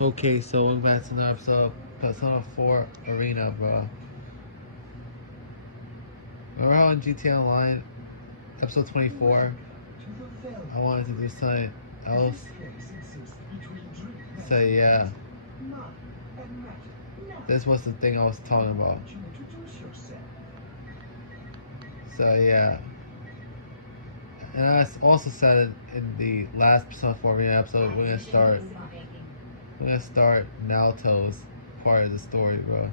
Okay, so we're back to another episode of Persona 4 Arena, bro. Remember how in GTA Online, episode 24, I wanted to do something else? So yeah, this was the thing I was talking about. So yeah, and I also said it in the last Persona 4 Arena episode, we're gonna start Naoto's part of the story, bro.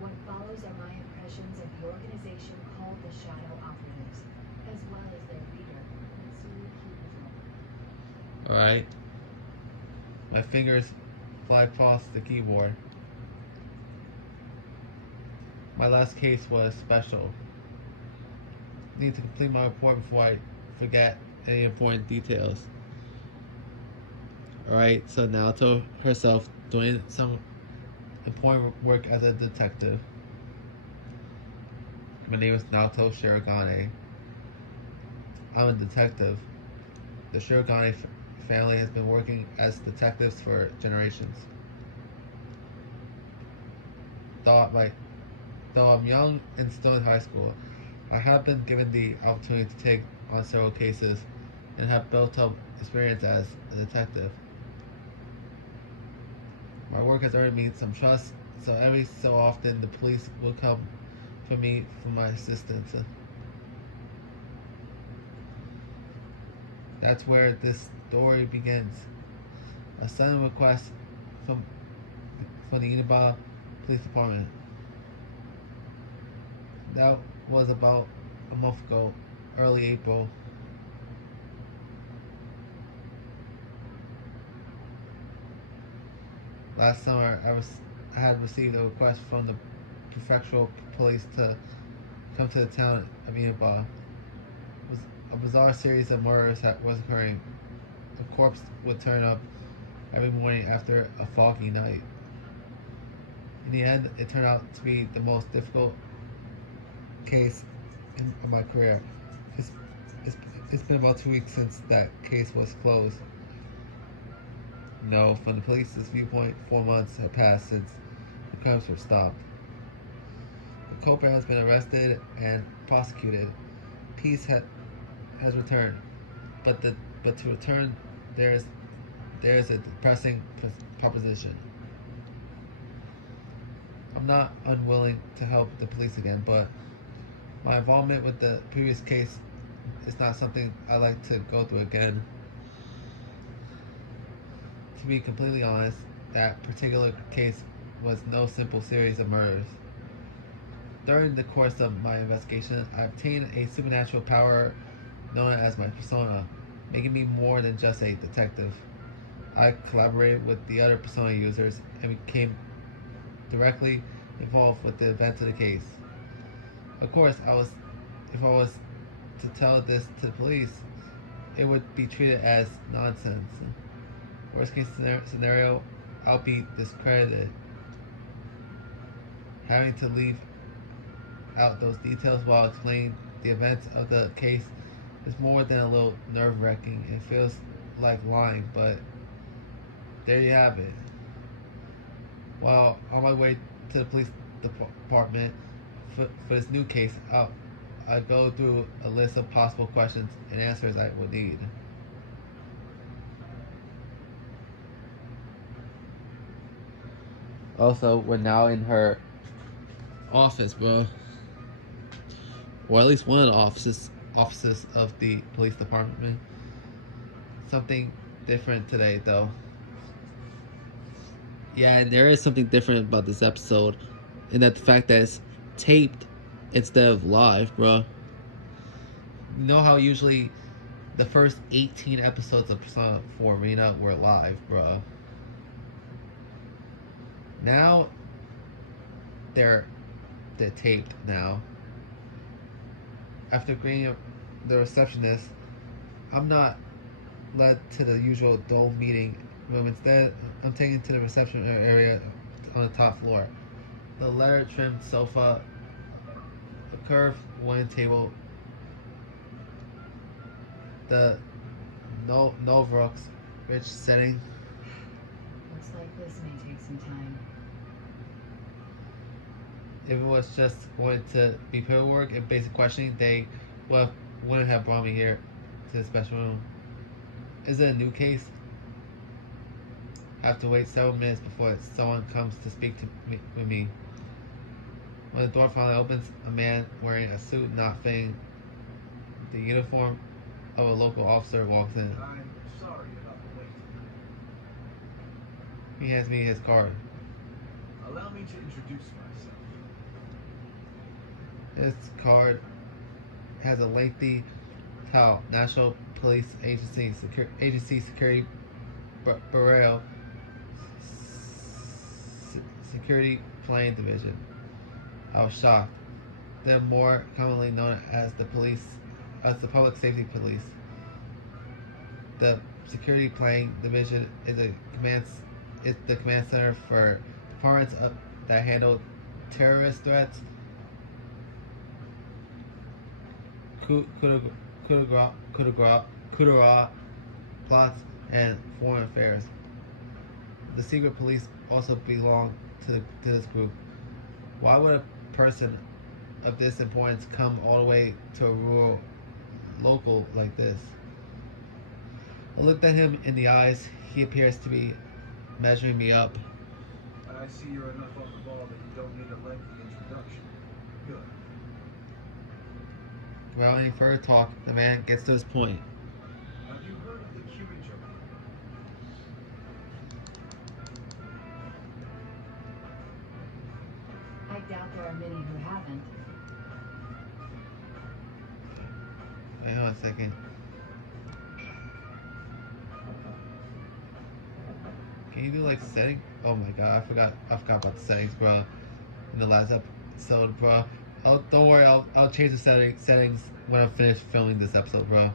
What follows are my impressions of the organization called the Shadow Operatives, as well as their leader, Mitsuru Kikuzo. Alright? My fingers fly across the keyboard. My last case was special. Need to complete my report before I forget any important details. Alright, so Naoto herself doing some important work as a detective. My name is Naoto Shirogane. I'm a detective. The Shirogane family has been working as detectives for generations. Though, though I'm young and still in high school, I have been given the opportunity to take on several cases and have built up experience as a detective. My work has earned me some trust, so every so often the police will come for me for my assistance. That's where this story begins. A sudden request from the Inaba Police Department. That was about a month ago, early April. Last summer, I had received a request from the prefectural police to come to the town of Inaba. It was a bizarre series of murders that was occurring. A corpse would turn up every morning after a foggy night. In the end, it turned out to be the most difficult case in my career. It's, it's, it's been about 2 weeks since that case was closed. No, from the police's viewpoint, 4 months have passed since the crimes were stopped. The culprit has been arrested and prosecuted. Peace has returned, but to return, there's a depressing proposition. I'm not unwilling to help the police again, but my involvement with the previous case is not something I like to go through again. To be completely honest, that particular case was no simple series of murders. During the course of my investigation, I obtained a supernatural power known as my persona, making me more than just a detective. I collaborated with the other persona users and became directly involved with the events of the case. Of course, if I was to tell this to the police, it would be treated as nonsense. Worst case scenario, I'll be discredited. Having to leave out those details while explaining the events of the case is more than a little nerve wracking. It feels like lying, but there you have it. While on my way to the police department for this new case, I go through a list of possible questions and answers I will need. Also, we're now in her office, bro, or at least one of the offices of the police department. Something different today, though. Yeah, and there is something different about this episode, in that the fact that it's taped instead of live, bro. You know how usually the first 18 episodes of Persona 4 Arena were live, bro. Now they're taped now. After greeting the receptionist, I'm not led to the usual dull meeting room. Instead, I'm taken to the reception area on the top floor. The leather trimmed sofa, a curved wooden table, the Novrock's rich setting. Looks like This may take some time. If it was just going to be paperwork and basic questioning, they wouldn't have brought me here to the special room. Is it a new case? I have to wait several minutes before someone comes to speak to me with me. When the door finally opens, a man wearing a suit not fitting the uniform of a local officer walks in. I'm sorry about the wait. He hands me his card. Allow me to introduce myself. His card has a lengthy title: National Police Agency Security Bureau Security Plane Division. I was shocked. They're more commonly known as the Public Safety Police. The Security Plane Division is the command center for departments that handle terrorist threats, coup d'etat plots, and foreign affairs. The secret police also belong to this group. Why would a person of this importance come all the way to a rural local like this? I looked at him in the eyes. He appears to be measuring me up. I see you're enough on the ball that you don't need a lengthy introduction. Good. Without any further talk, the man gets to his point. Have you heard of the Kirijo? I doubt there are many who haven't. Hang on a second. Can you do like setting? Oh my god, I forgot about the settings, bro. In the last episode, bro. Don't worry, I'll change the settings when I'm finished filming this episode, bro.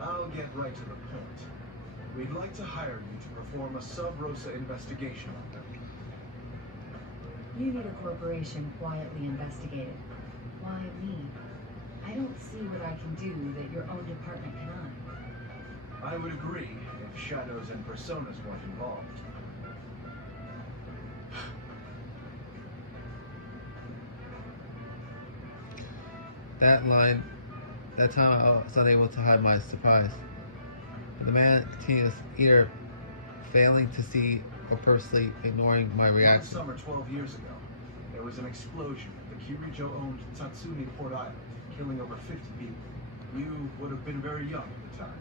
I'll get right to the point. We'd like to hire you to perform a sub-rosa investigation on them. You need a corporation quietly investigated. Why me? I don't see what I can do that your own department cannot. I would agree if shadows and personas weren't involved. That time I was unable to hide my surprise. But the man continues, either failing to see or purposely ignoring my One reaction. summer 12 years ago, there was an explosion at the Kirijo-owned Tatsumi Port Island, killing over 50 people. You would have been very young at the time.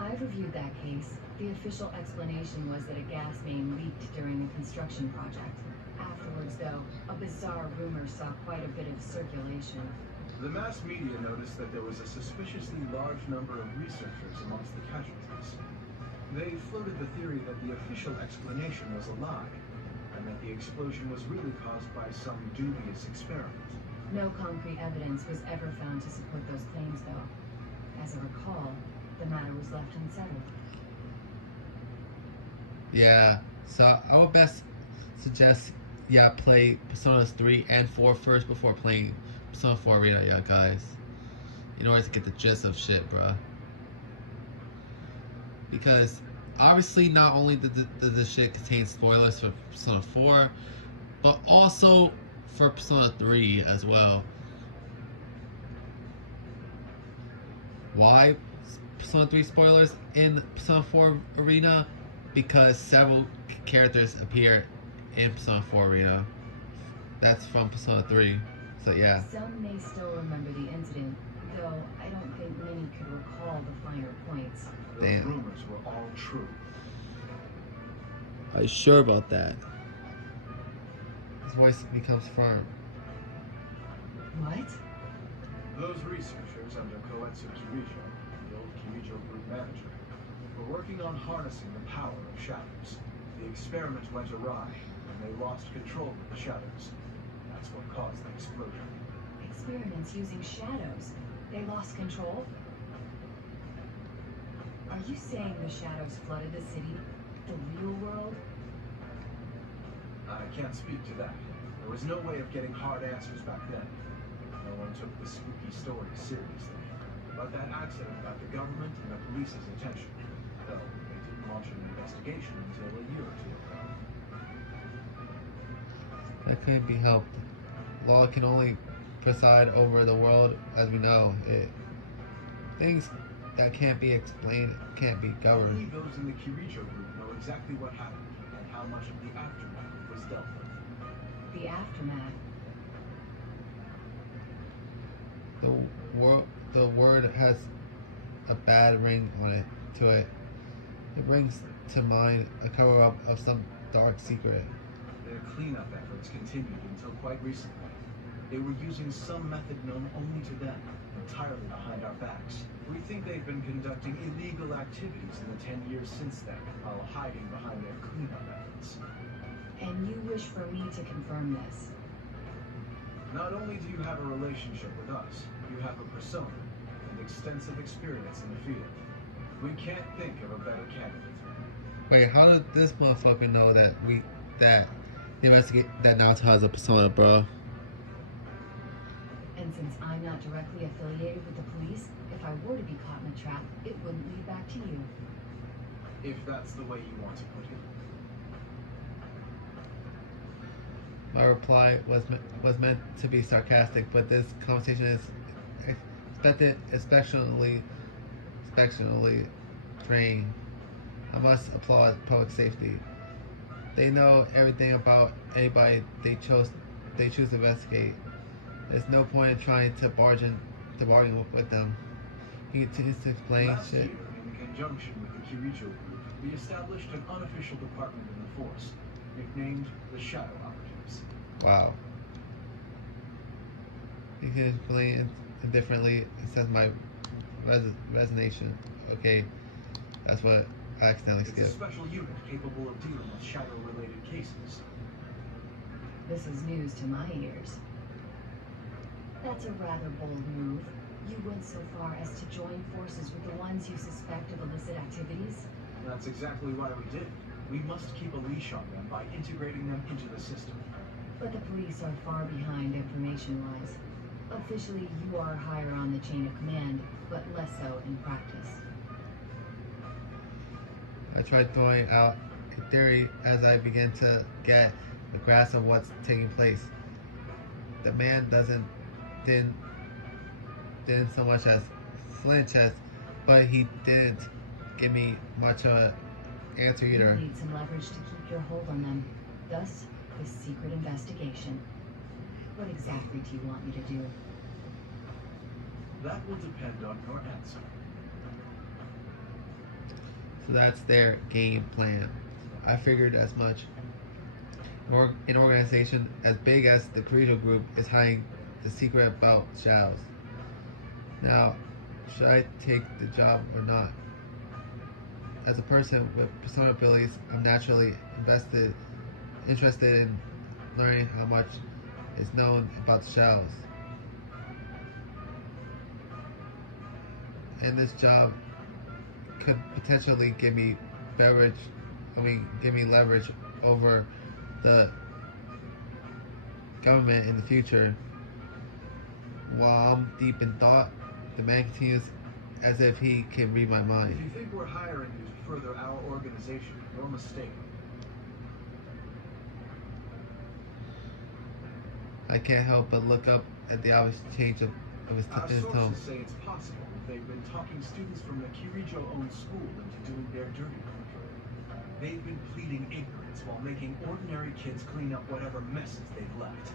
I've reviewed that case. The official explanation was that a gas main leaked during the construction project. Afterwards, though, a bizarre rumor saw quite a bit of circulation. The mass media noticed that there was a suspiciously large number of researchers amongst the casualties. They floated the theory that the official explanation was a lie, and that the explosion was really caused by some dubious experiment. No concrete evidence was ever found to support those claims, though. As I recall, the matter was left unsettled. Yeah, so I would best suggest, play Personas 3 and 4 first before playing Persona 4 Arena, guys. In order to get the gist of shit, bruh. Because obviously not only did the shit contain spoilers for Persona 4, but also for Persona 3 as well. Why Persona 3 spoilers in Persona 4 Arena? Because several characters appear in Persona 4 Arena. That's from Persona 3. So yeah. Some may still remember the incident, though I don't think many could recall the finer points. Those Damn. rumors were all true. Are you sure about that? His voice becomes firm. What? Those researchers under Koetsu Kirijo, the old Kirijo group manager, were working on harnessing the power of shadows. The experiment went awry, and they lost control of the shadows. That's what caused the explosion. Experiments using shadows. They lost control? Are you saying the shadows flooded the city? The real world? I can't speak to that. There was no way of getting hard answers back then. No one took the spooky story seriously. But that accident got the government and the police's attention, though they didn't want launch an investigation until a year or two ago. That couldn't be helped. Law can only preside over the world as we know it. Things that can't be explained can't be Only governed. those in the Kirijo group know exactly what happened and how much of the aftermath was dealt with. The aftermath. The word has a bad ring on it to it. It brings to mind a cover-up of some dark secret. Their cleanup efforts continued until quite recently. They were using some method known only to them, entirely behind our backs. We think they've been conducting illegal activities in the 10 years since then, while hiding behind their cleanup efforts. And you wish for me to confirm this. Not only do you have a relationship with us, you have a persona and extensive experience in the field. We can't think of a better candidate. Wait, how did this motherfucker know that the investigate that Naruto has a persona, bro? And since I'm not directly affiliated with the police, if I were to be caught in a trap, it wouldn't lead back to you. If that's the way you want to put it. My reply was meant to be sarcastic, but this conversation is especially draining. I must applaud public safety. They know everything about anybody they choose to investigate. There's no point in trying to bargain with them. He continues to explain Last shit. year, in conjunction with the Kirijo group, we established an unofficial department in the force, nicknamed the Shadow Operatives. Wow. He can explain it differently. It says my resignation. Okay, that's what I accidentally It's a skipped. special unit capable of dealing with shadow-related cases. This is news to my ears. That's a rather bold move. You went so far as to join forces with the ones you suspect of illicit activities? That's exactly why we did it. We must keep a leash on them by integrating them into the system. But the police are far behind information-wise. Officially, you are higher on the chain of command, but less so in practice. I tried throwing out a theory as I began to get a grasp of what's taking place. The man didn't so much as flinch but he didn't give me much of an answer You either. need some leverage to keep your hold on them. Thus, this secret investigation. What exactly do you want me to do? That will depend on your answer. So that's their game plan. I figured as much. An organization as big as the Kirijo Group is hiding the secret about shadows. Now, should I take the job or not? As a person with persona abilities, I'm naturally interested in learning how much is known about the shadows. And this job could potentially give me leverage over the government in the future. While I'm deep in thought, the man continues as if he can read my If mind. you think we're hiring you to further our organization, you're mistaken. I can't help but look up at the obvious change of his Our his tone. sources say it's possible they've been talking students from the Kirijo-owned school into doing their dirty work. They've been pleading ignorance while making ordinary kids clean up whatever messes they've left.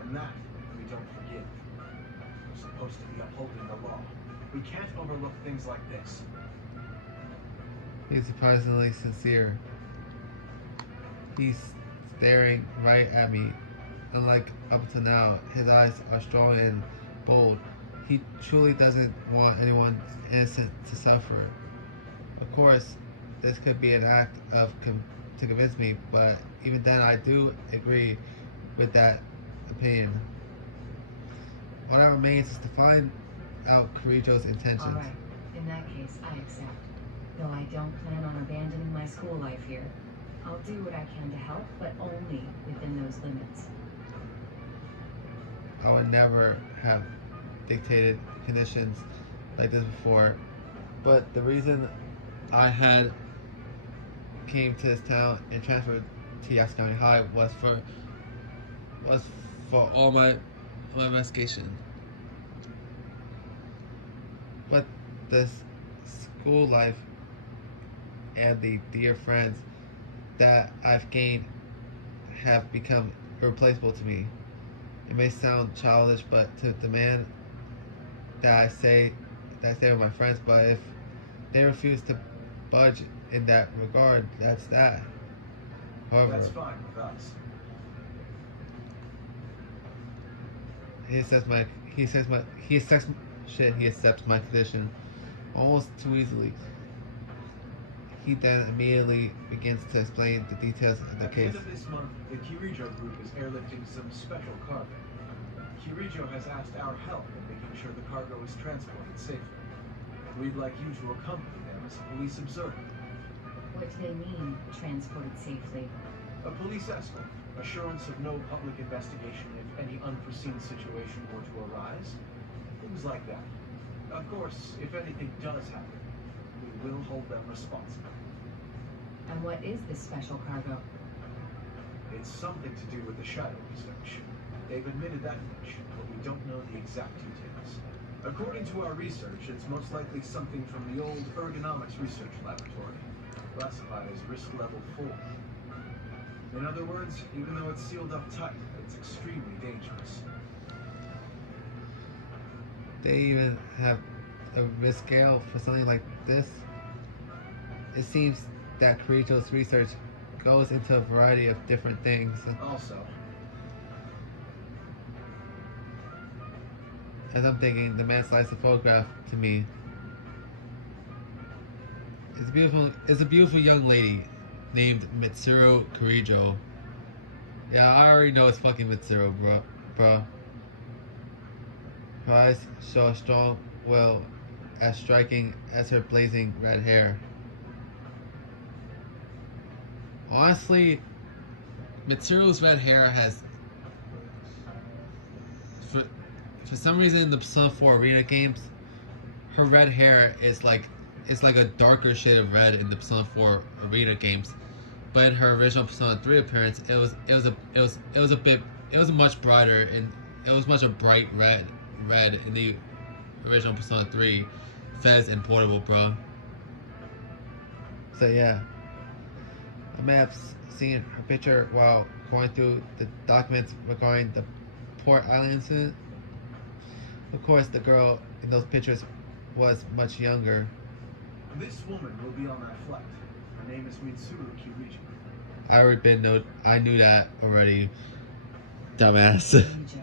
And that, we don't forgive. We're supposed to be upholding the law. We can't overlook things like this. He's surprisingly sincere. He's staring right at me. Unlike up to now, his eyes are strong and bold. He truly doesn't want anyone innocent to suffer. Of course, this could be an act to convince me, but even then I do agree with that opinion. All that remains is to find out Kirijo's intentions. Alright, in that case, I accept. Though I don't plan on abandoning my school life here. I'll do what I can to help, but only within those limits. I would never have dictated conditions like this before, but the reason I had came to this town and transferred to Yasu County High was for all my investigation. But this school life and the dear friends that I've gained have become irreplaceable to me. It may sound childish, but to demand that I stay with my friends, but if they refuse to budge in that regard, that's that. However, That's fine with us. he accepts my condition almost too easily. He then immediately begins to explain the details of the At the case. end of this month, the Kirijo group is airlifting some special cargo. Kirijo has asked our help in making sure the cargo is transported safely. We'd like you to accompany them as a police observer. What do they mean, transported safely? A police escort, assurance of no public investigation if any unforeseen situation were to arise. Things like that. Of course, if anything does happen, we will hold them responsible. And what is this special cargo? It's something to do with the shadow research. They've admitted that much, but we don't know the exact details. According to our research, it's most likely something from the old ergonomics research laboratory, classified as risk level 4. In other words, even though it's sealed up tight, it's extremely dangerous. They even have a risk scale for something like this. It seems that Kirijo's research goes into a variety of different things. Also, As I'm thinking, the man slides the photograph to me. It's a beautiful young lady named Mitsuru Kirijo. Yeah, I already know it's fucking Mitsuru, bro. Her eyes show a strong will as striking as her blazing red hair. Honestly, Mitsuru's red hair has, for some reason in the Persona 4 Arena games, her red hair is like a darker shade of red in the Persona 4 Arena games. But in her original Persona 3 appearance, it was much brighter, and it was much a bright red in the original Persona 3 Fez and Portable, bro. So yeah, I may have seen her picture while going through the documents regarding the Port Island incident. Of course, the girl in those pictures was much younger. this woman will be on that flight. Her name is Mitsuru Kirijo. I knew that already. Dumbass. Kirijo.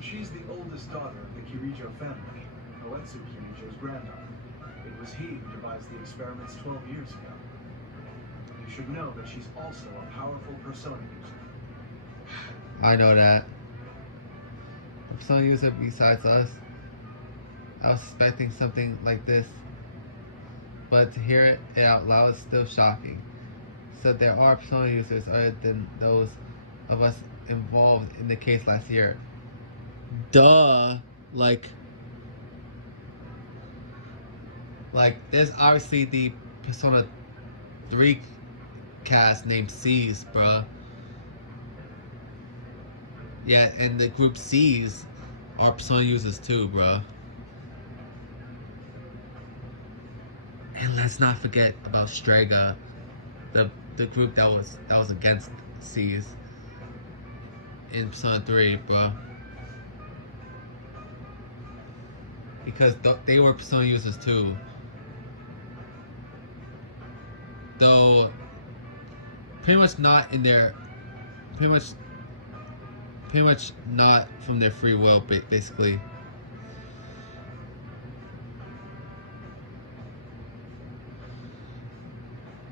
She's the oldest daughter of the Kirijo family, Koetsu Kirijo's granddaughter. It was he who devised the experiments 12 years ago. You should know that she's also a powerful Persona user. I know that. The Persona user besides us, I was suspecting something like this, but to hear it out loud is still shocking. So there are Persona users other than those of us involved in the case last year. Duh! Like there's obviously the Persona 3 cast named C's, bruh. Yeah, and the group C's are Persona users too, bruh. And let's not forget about Strega, the group that was against C's in Persona 3, bruh. Because they were Persona users too. Though pretty much not from their free will, basically.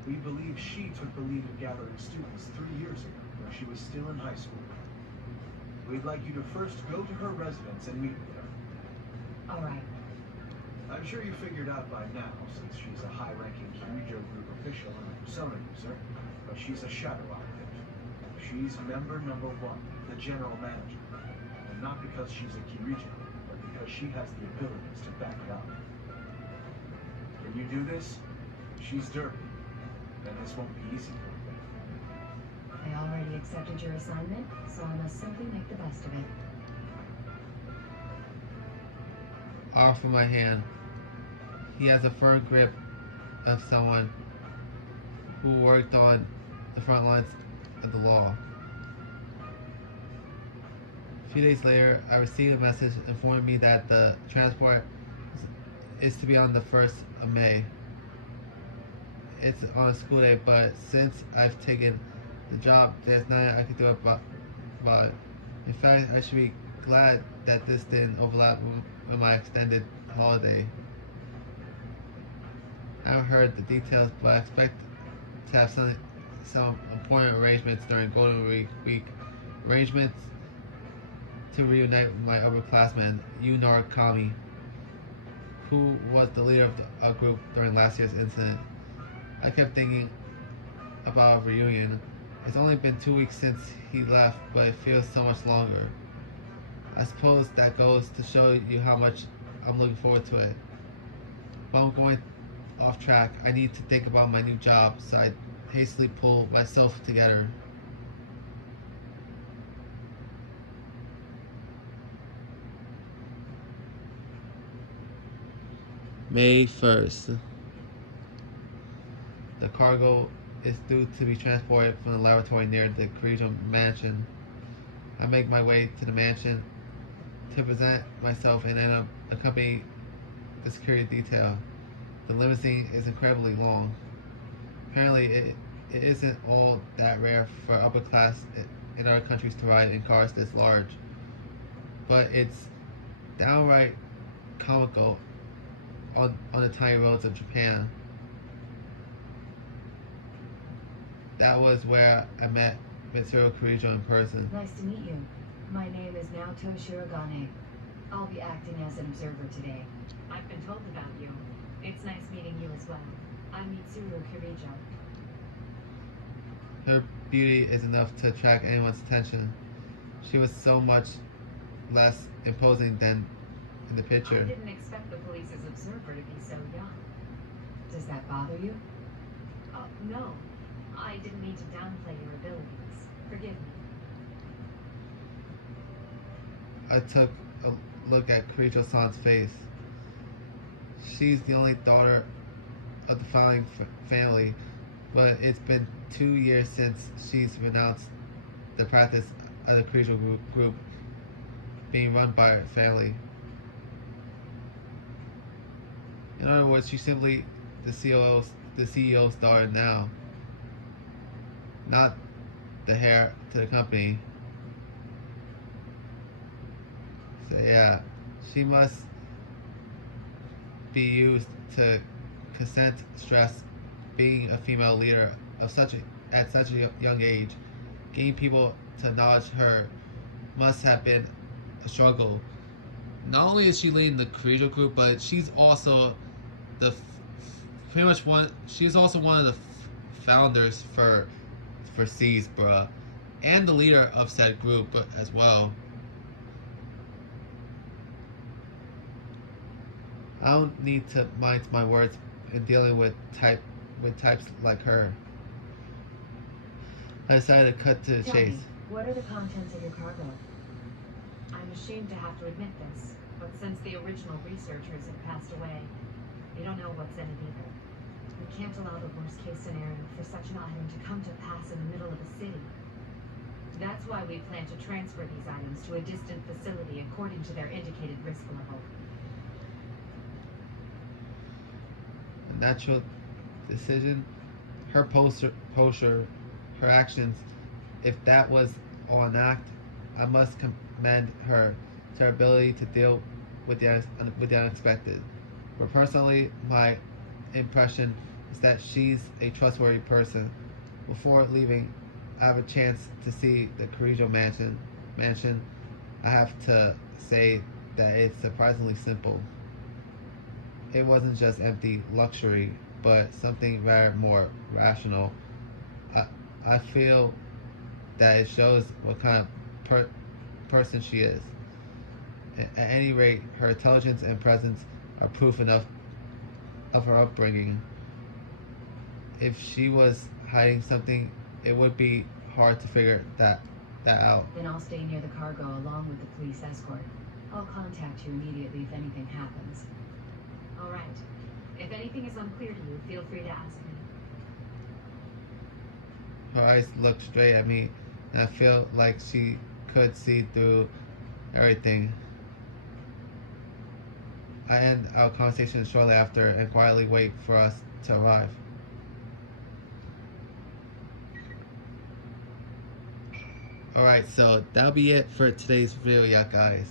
We believe she took the lead in gathering students 3 years ago when she was still in high school. We'd like you to first go to her residence and meet with her. Alright. I'm sure you figured out by now, since she's a high-ranking Kirijo group official and a Persona user, but she's a shadow outfit. She's member number 1, the general manager. And not because she's a Kirijo, but because she has the abilities to back it up. Can you do this? She's Derby, and this won't be easy for him. I already accepted your assignment, so I must simply make the best of it. Offer my hand. He has a firm grip of someone who worked on the front lines of the law. A few days later, I received a message informing me that the transport is to be on the 1st of May. It's on a school day, but since I've taken the job, there's nothing I can do about it. In fact, I should be glad that this didn't overlap with my extended holiday. I haven't heard the details, but I expect to have some important arrangements during Golden Week. Arrangements to reunite with my upperclassman, Yu Norakami, who was the leader of our group during last year's incident. I kept thinking about a reunion. It's only been 2 weeks since he left, but it feels so much longer. I suppose that goes to show you how much I'm looking forward to it. But I'm going off track. I need to think about my new job, so I hastily pull myself together. May 1st. The cargo is due to be transported from the laboratory near the Kirijo mansion. I make my way to the mansion to present myself and accompany the security detail. The limousine is incredibly long. Apparently, it isn't all that rare for upper class in other countries to ride in cars this large, but it's downright comical on the tiny roads of Japan. That was where I met Mitsuru Kirijo in person. Nice to meet you. My name is Naoto Shirogane. I'll be acting as an observer today. I've been told about you. It's nice meeting you as well. I'm Mitsuru Kirijo. Her beauty is enough to attract anyone's attention. She was so much less imposing than in the picture. I didn't expect the police's observer to be so young. Does that bother you? No. I didn't mean to downplay your abilities. Forgive me. I took a look at Kirijo-san's face. She's the only daughter of the founding family, but it's been 2 years since she's renounced the practice of the Kirijo group being run by her family. In other words, she's simply the CEO's daughter now, not the heir to the company. So yeah, she must be used to consent stress being a female leader of at such a young age. Getting people to acknowledge her must have been a struggle. Not only is she leading the Kirijo group, but she's also she's also one of the founders for C's, bruh, and the leader of said group as well. I don't need to mind my words in dealing with types like her. I decided to cut to the Tell chase. me, what are the contents of your cargo? I'm ashamed to have to admit this, but since the original researchers have passed away, we don't know what's in it either. We can't allow the worst-case scenario for such an item to come to pass in the middle of a city. That's why we plan to transfer these items to a distant facility according to their indicated risk level. A natural decision. Her posture, her actions, if that was all an act, I must commend her to her ability to deal with the unexpected. But personally, my impression is that she's a trustworthy person. Before leaving, I have a chance to see the Kirijo mansion. I have to say that it's surprisingly simple. It wasn't just empty luxury, but something rather more rational. I feel that it shows what kind of person she is. At any rate, her intelligence and presence are proof enough of her upbringing. if she was hiding something, it would be hard to figure that out. Then I'll stay near the cargo along with the police escort. I'll contact you immediately if anything happens. Alright. If anything is unclear to you, feel free to ask me. Her eyes look straight at me, and I feel like she could see through everything. I end our conversation shortly after and quietly wait for us to arrive. Alright, so that'll be it for today's video, yeah, guys.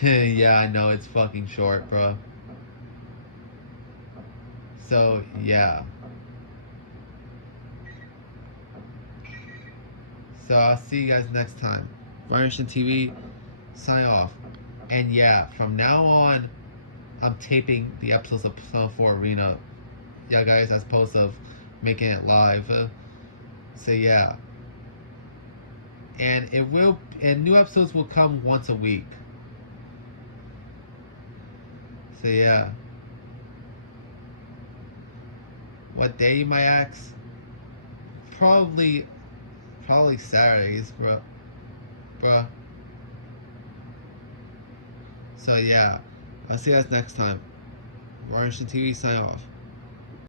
Yeah, I know it's fucking short, bro. So, yeah. So, I'll see you guys next time. Variation TV, sign off. And yeah, from now on, I'm taping the episodes of Persona 4 Arena. Yeah, guys, as opposed to making it live. So, yeah. And new episodes will come once a week. So yeah. What day, you might ask? Probably Saturdays, bruh. So yeah. I'll see you guys next time. Variation TV, sign off.